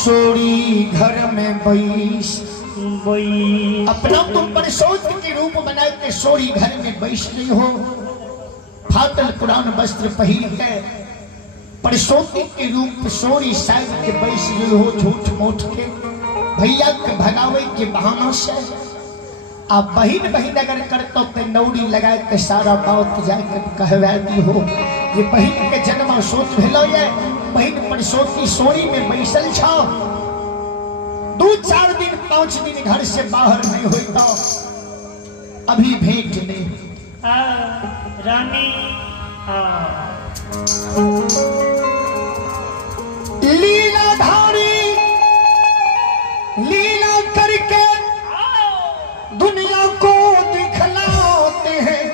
Sorry घर में बैस अपना तुम पर सोच के रूप बना के सोरी घर में बैस रही हो। फाटल पुरान वस्त्र पहन के परसोती के रूप सोरी साइड के बैस रही हो। झूठ मूठ के भैया के भगावे के बहाना से आप बहिन बहिन अगर करतो पे नौड़ी लगा के सारा बात जाकर कहवा दी हो। ये बहिन के जन्म सोच भेलो ये बहिन परसोती सोरी में बैसल छो। 2-4 दिन 5 दिन घर से बाहर नहीं हुई तो अभी भेंट नहीं रानी लीलाधारी लीला करके दुनिया को दिखलाते हैं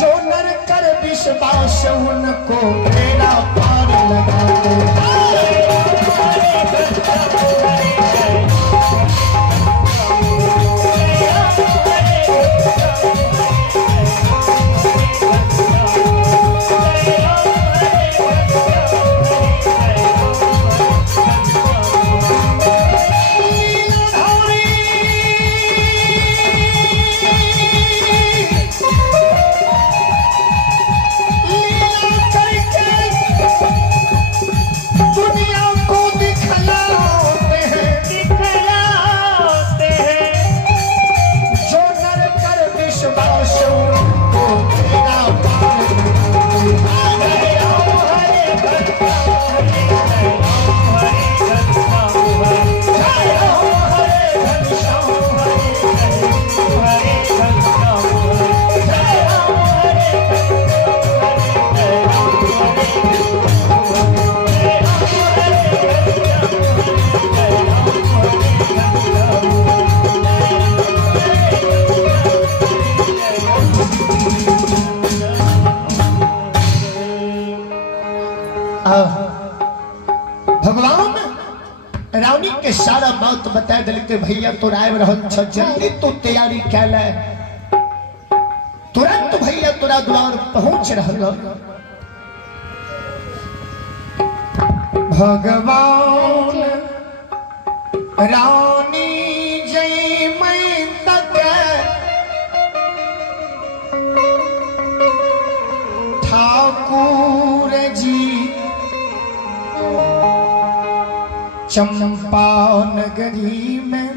जो नर कर विश्वास उनको मेरा पार लगाते हैं। भगवान रानी के सारा बात बता दिल के भैया तो राय रहल छ जल्दी तो तैयारी कैल तुरंत भैया तोरा द्वार पहुंच रहल। भगवान रानी जय मैं तक ठाकुर जी चंपा नगरी में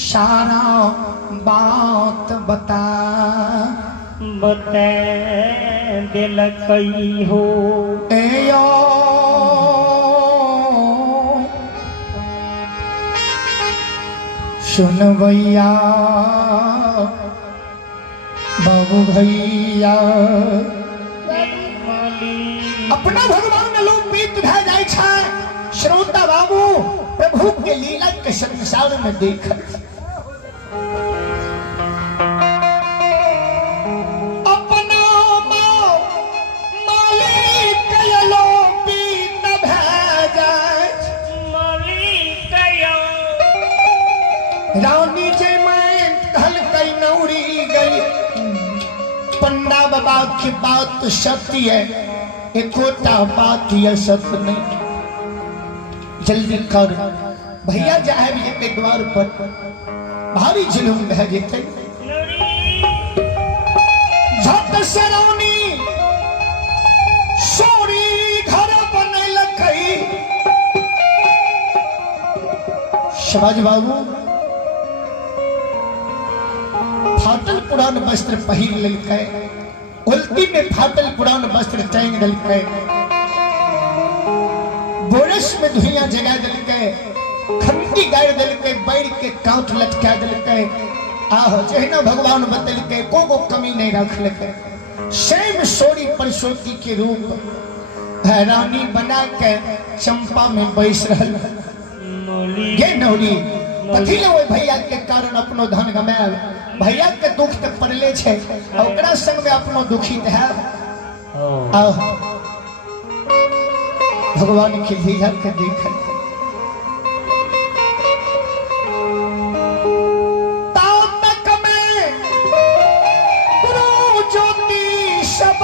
सारा बात बता दिल कई हो एयो सुन भैया बाबू भैया अपना भगवान लोग बीत भे जाए छे। श्रोता बाबू प्रभु के लीला के संसार में देख अपना मालिक लो बीत भेजा रानी जी मैं ढल कई नौड़ी गई। पंडा बाबा की बात सत्य है एकोटा बात यह सत्य नहीं। जल्दी कर भैया जाए के द्वार पर भारी जुलूम बह जेते झट से रानी सोरी घर बनल कई। शबाज बाबू फाटल पुरान वस्त्र पहिर लेलकै उल्टी में फाटल पुरान वस्त्र टांग देलकै बोरस में धुइयां जगा दिलकै खंडी गाड़ दिलकै बैर के कांट लटका दिलकै। आह जहिना भगवान बतलकै को कमी नहीं रखलकै। सेम सोरी परसोती के रूप रानी बना के चंपा में बैस रहल। गे नौरी कथी ले ओइ भैया के कारण अपनो धन गमायल। भैया के दुख तक पड़ले छे ओकरा संग में अपनो दुखित है। आह भगवान की लीला के देख तक में गुरु ज्योति सब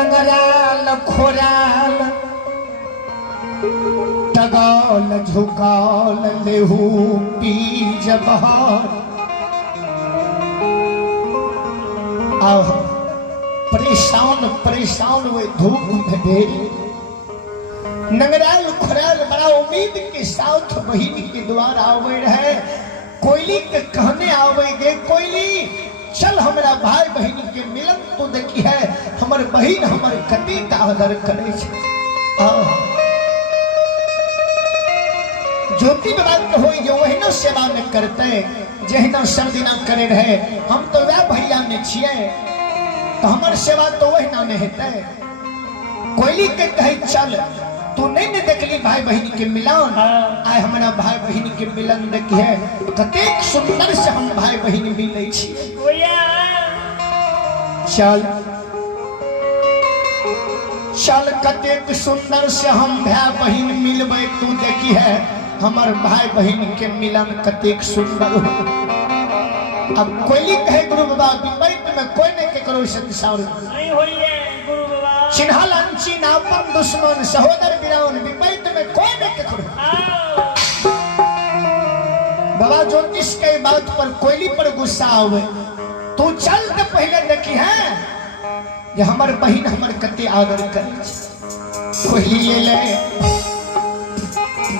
नंगराल खोराल टगाल झुकाल लेहू पी जबहार आह परेशान परेशान हुए धूप में भेड़ी नंगराल खुराल बड़ा उम्मीद के साथ बहिनी के द्वार आवे रहे कोयली के कहने आवे गे कोयली चल हमारा भाई बहिनी के मिलन तो देखी है हमर बहिन हमर कति का आदर करे छे ज्योति बाबा के होई जो वही सेवा में करते जहिना सब दिना करे रहे हम तो वह भैया में छिए तो हमार सेवा तो वही ना नहीं हेते कोयली के कहे चल तू नहीं ने देखली भाई बहन के मिलन आय हमारा भाई बहन के मिलन देखी है कतेक सुंदर से हम भाई बहन मिले छिए चल चल कतेक सुंदर से हम भाई बहन मिलबे तू देखी है हमार भाई बहन के मिलन कतेक सुंदर हो अब कोयली कहे गुरु बाबा विपरीत में कोई ने के करो संसार नहीं होई है गुरु बाबा चिन्हल अनचिन अपन दुश्मन सहोदर वीरान विपरीत में कोई ने के करो बाबा ज्योतिष के बात पर कोयली पर गुस्सा आवे तू चल के पहले देखी है जे हमर बहिन हमर कते आदर करे कोयली ले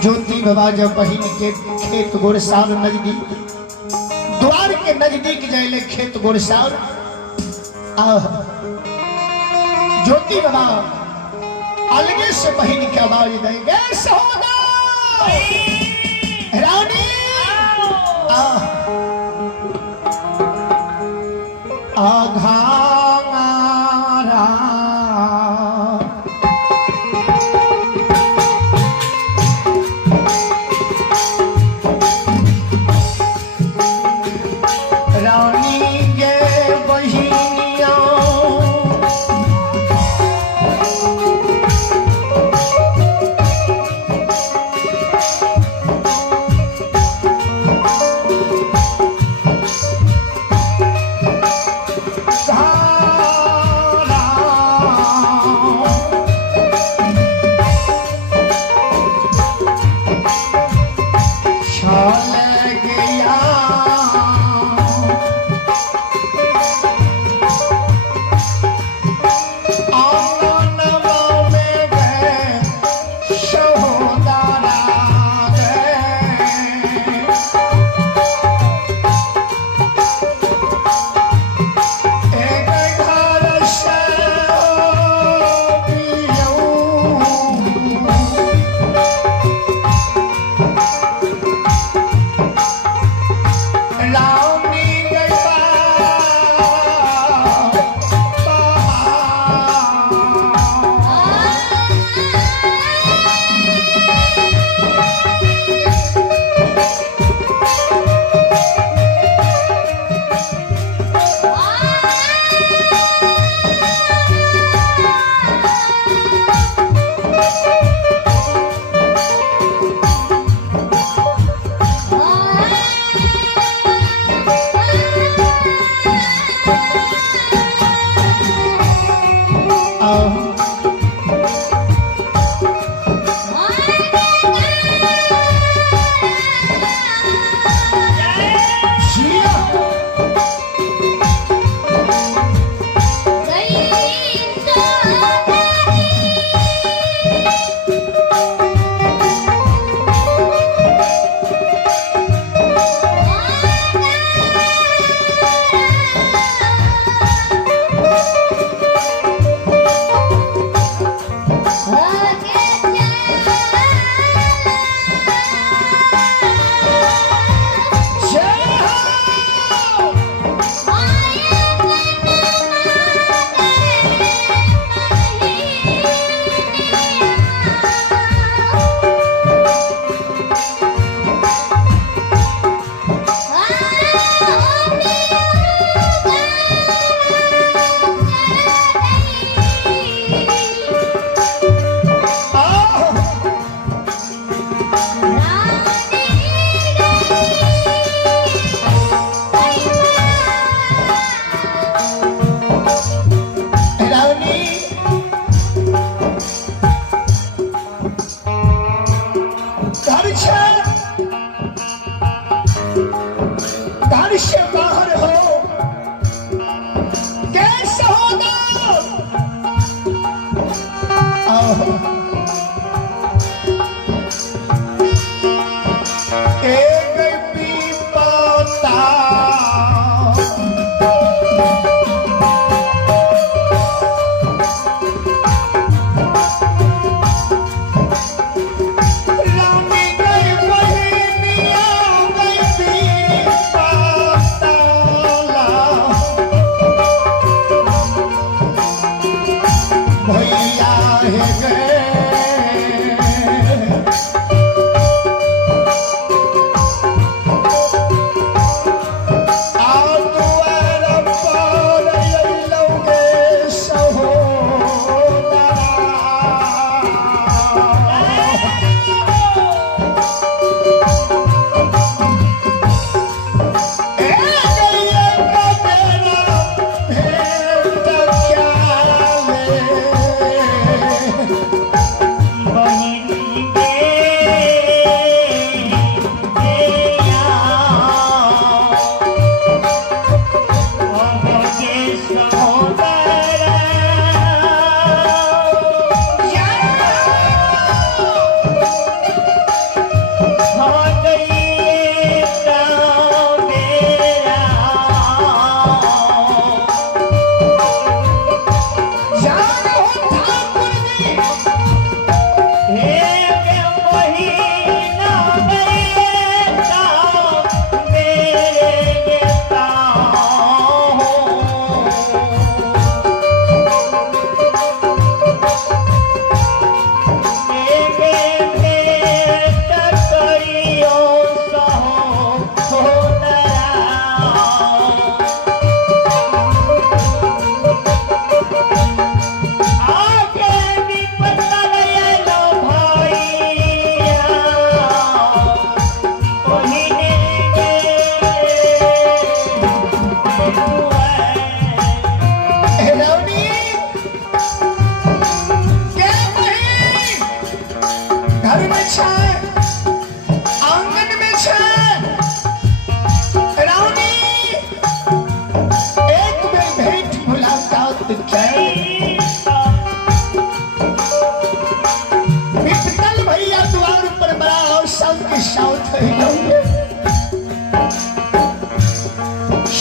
ज्योति बाबा जब बहिन के खेत गोरसाल नजदीक द्वार के नजदीक जाइले खेत गोरसाल ज्योति बाबा अलगे से बहिन के आवाज देंगे सहोदर रानी आघारा हाँ एक पीपता रानी गई बहिनिया गई पीपता भैया है गए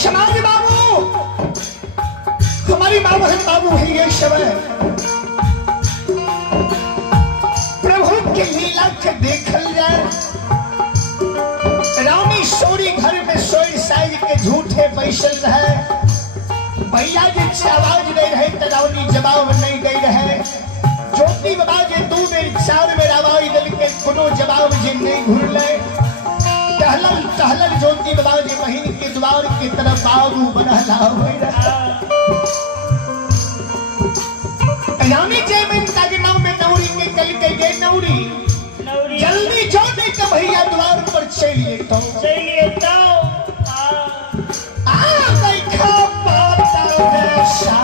समाज बाबू हमारी माँ बहन बाबू है ये समय प्रभु के लीला के देखल जाए। रानी सोरी घर में सोई साइज के झूठे बैसल रहे भैया जी आवाज नहीं रहे तो रानी जवाब नहीं दे रहे ज्योति बाबा जी 2 बेर 4 बेर आवाज दिल के कोनो जवाब जी नहीं घुरले टहलल टहलल ज्योति बाबा जी बहन के द्वार की तरफ बाबू बनला हुए रानी जय में ताजनाव में नौरी के कल के गे नौरी जल्दी जो नहीं तो भैया द्वार पर चलिए तो आ देखा पाता नशा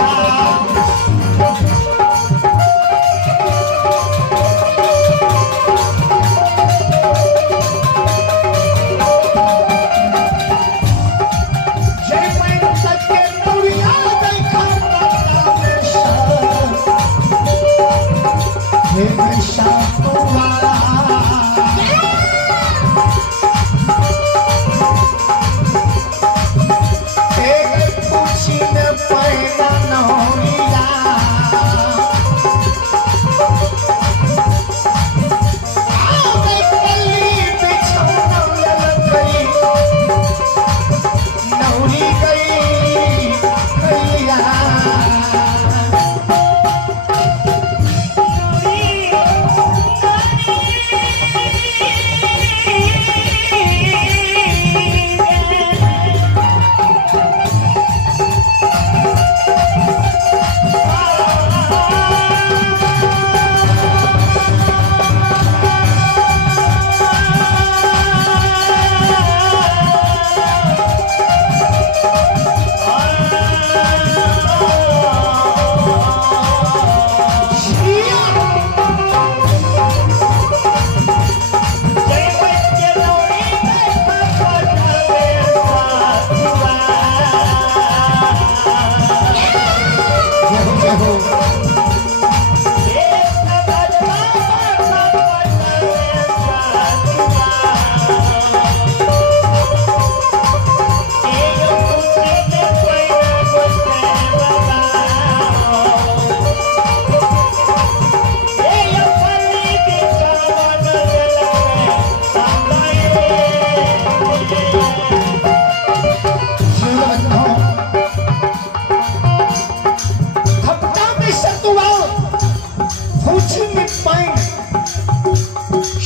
फूची में पानी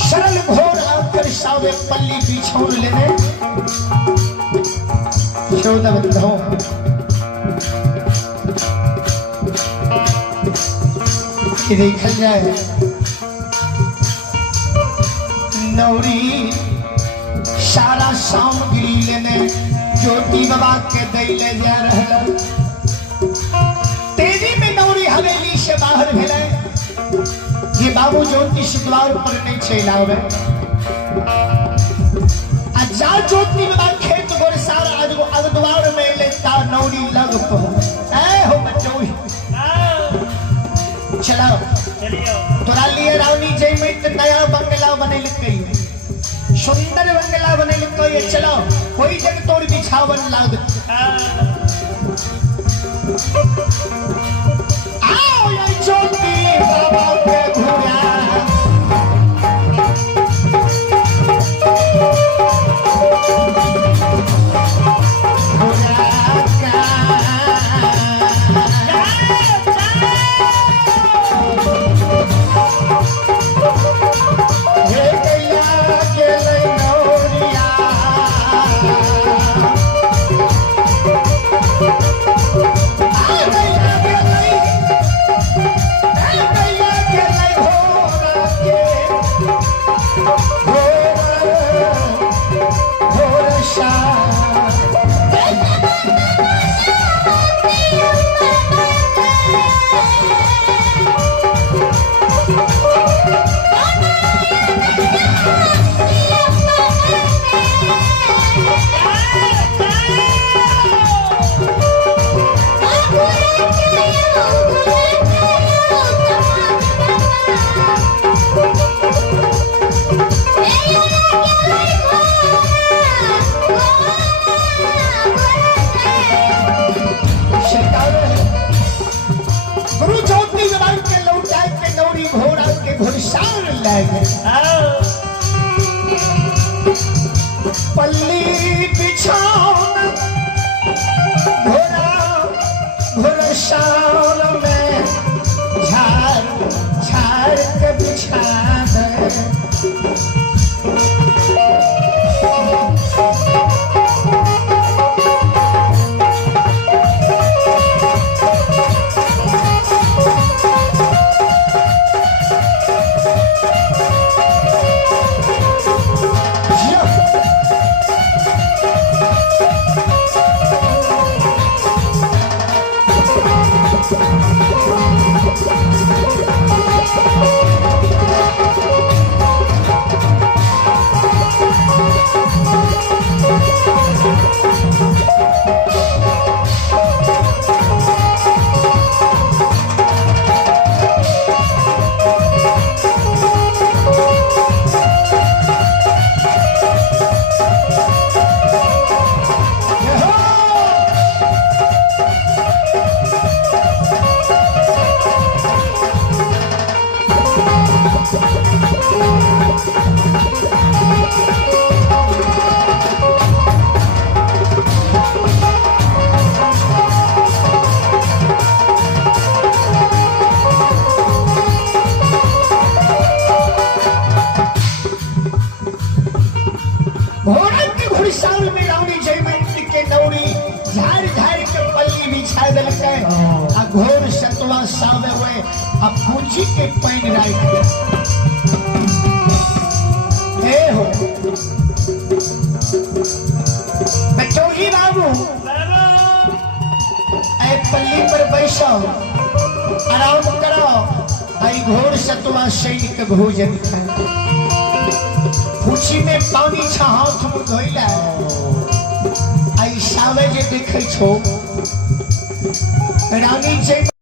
सरल घोर आकर सावे पल्ली बिछौन लेने चौदह बंधों ये देखा जाए नौरी सारा सामग्री लेने ज्योति बाबा के दैले जा रहा तेजी में नौरी हवेली से बाहर भेले ये बाबू ज्योतिष द्वार पर नहीं चलावे जा ज्योति बाबा खेत गोर सारा अग द्वार में लेता नौरी लग ऐ हो बच्चों चलाओ तोरा लिए रावनी जय में नया बंगला बने गई सुंदर बंगला बने ये चलो कोई जग तोड़ बिछावन लाग आओ ये ज्योति बाबा के घुरा पल्ली बिछौन घोड़ा घोड़ा शाल में झाड़ झाड़ के बिछा घोर सतवा सावे हुए अब पूछी के पैन राइट हो बच्चों ही बाबू ऐ पल्ली पर बैठो आराम करो आई घोर सतवा सैनिक भोजन पूछी में पानी छा हाथ में धोइला आई सावे जे देखे छो रानी जय